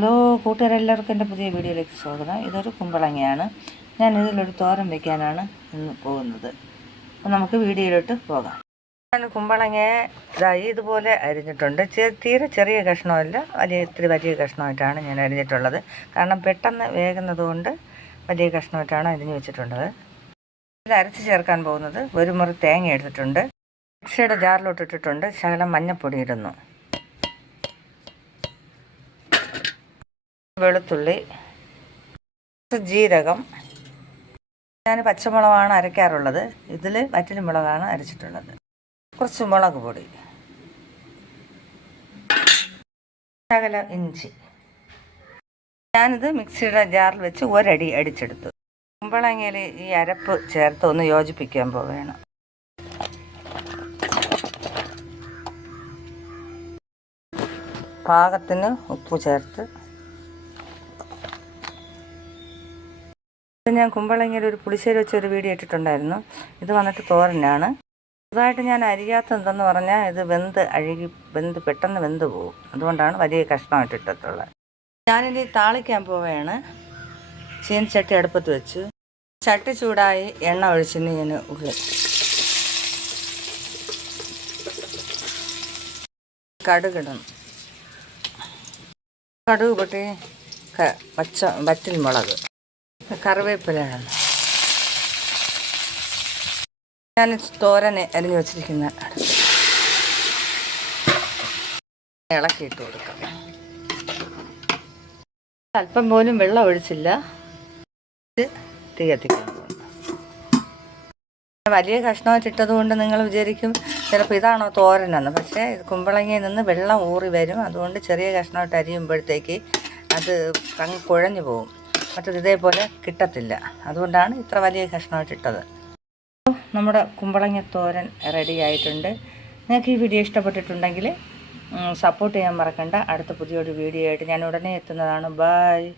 Hello കൂട്ടുകാരെല്ലാവർക്കും എന്റെ പുതിയ വീഡിയോയിലേക്ക് സ്വാഗതം. ഇതൊരു കുമ്പളങ്ങയാണ്. ഞാൻ ഇതിലൊരു തോരൻ വയ്ക്കാനാണ് ഇന്ന് പോകുന്നത്. അപ്പോൾ നമുക്ക് വീഡിയോയിലോട്ട് പോകാം. ഞാൻ കുമ്പളങ്ങ ഇതായി ഇതുപോലെ അരിഞ്ഞിട്ടുണ്ട്. തീരെ ചെറിയ കഷ്ണമല്ല. വലിയ ഇത്തിരി വലിയ കഷ്ണമായിട്ടാണ് ഞാൻ അരിഞ്ഞിട്ടുള്ളത്. കാരണം പെട്ടെന്ന് വേകുന്നതുകൊണ്ട് വലിയ കഷ്ണമായിട്ടാണ് അരിഞ്ഞു വെച്ചിട്ടുള്ളത്. ഇത് അരച്ച് ചേർക്കാൻ പോകുന്നത് ഒരു മുറി തേങ്ങ എടുത്തിട്ടുണ്ട്. മിക്സിയുടെ ജാറിലോട്ട് ഇട്ടിട്ടുണ്ട് ശകലം മഞ്ഞപ്പൊടി ഇടുന്നു. വെളുത്തുള്ളി ജീരകം ഞാൻ പച്ചമുളകാണ് അരയ്ക്കാറുള്ളത് ഇതിൽ വറ്റൽ മുളകാണ് അരച്ചിട്ടുള്ളത്. കുറച്ച് മുളക് പൊടി. ശകലം ഇഞ്ചി. ഞാനിത് മിക്സിയുടെ ജാറിൽ വെച്ച് ഒരടി അടിച്ചെടുത്തു. കുമ്പളങ്ങയിൽ ഈ അരപ്പ് ചേർത്ത് ഒന്ന് യോജിപ്പിക്കാൻ പോവുകയാണ്. പാകത്തിന് ഉപ്പ് ചേർത്ത് ഇത് ഞാൻ കുമ്പളങ്ങയിൽ ഒരു പുളിശ്ശേരി വെച്ച് ഒരു വീഡിയോ ഇട്ടിട്ടുണ്ടായിരുന്നു. ഇത് വന്നിട്ട് തോരനാണ്. പുതുതായിട്ട് ഞാൻ അരിയാത്ത എന്തെന്ന് പറഞ്ഞാൽ ഇത് വെന്ത് അഴുകി വെന്ത് പെട്ടെന്ന് വെന്ത് പോകും അതുകൊണ്ടാണ് വലിയ കഷ്ണമായിട്ട് ഇട്ടിട്ടുള്ളത്. ഞാനിനി താളിക്കാൻ പോവുകയാണ്. ചീനച്ചട്ടി അടുപ്പത്ത് വെച്ചു. ചട്ടി ചൂടായി എണ്ണ ഒഴിച്ചിന് ഞാൻ ഉള്ളി കടുകിടണം കടുക് പൊട്ടി പച്ച വറ്റൽ മുളക്. കറിവേപ്പിലയാണ്. ഞാൻ തോരന് അരിഞ്ഞു വച്ചിരിക്കുന്ന. ഇളക്കിയിട്ട് കൊടുക്കാം. അല്പം പോലും വെള്ളം ഒഴിച്ചില്ല. തീ കത്തിക്കാൻ പോകുന്നു. വലിയ കഷ്ണമായിട്ടിട്ടത് കൊണ്ട് നിങ്ങൾ വിചാരിക്കും ചിലപ്പോൾ ഇതാണോ തോരനെന്ന്. പക്ഷേ കുമ്പളങ്ങയിൽ നിന്ന് വെള്ളം ഊറി വരും. അതുകൊണ്ട് ചെറിയ കഷ്ണമായിട്ട് അരിയുമ്പോഴത്തേക്ക് അത് കുഴഞ്ഞു പോകും. മറ്റത് ഇതേപോലെ കിട്ടത്തില്ല. അതുകൊണ്ടാണ് ഇത്ര വലിയ കഷ്ണമായിട്ട് കഷ്ണമായിട്ടിട്ടത് നമ്മുടെ കുമ്പളങ്ങ തോരൻ റെഡി ആയിട്ടുണ്ട്. നിങ്ങൾക്ക് ഈ വീഡിയോ ഇഷ്ടപ്പെട്ടിട്ടുണ്ടെങ്കിൽ സപ്പോർട്ട് ചെയ്യാൻ മറക്കണ്ട. അടുത്ത പുതിയൊരു വീഡിയോ ആയിട്ട് ഞാൻ ഉടനെ എത്തുന്നതാണ്. ബായ്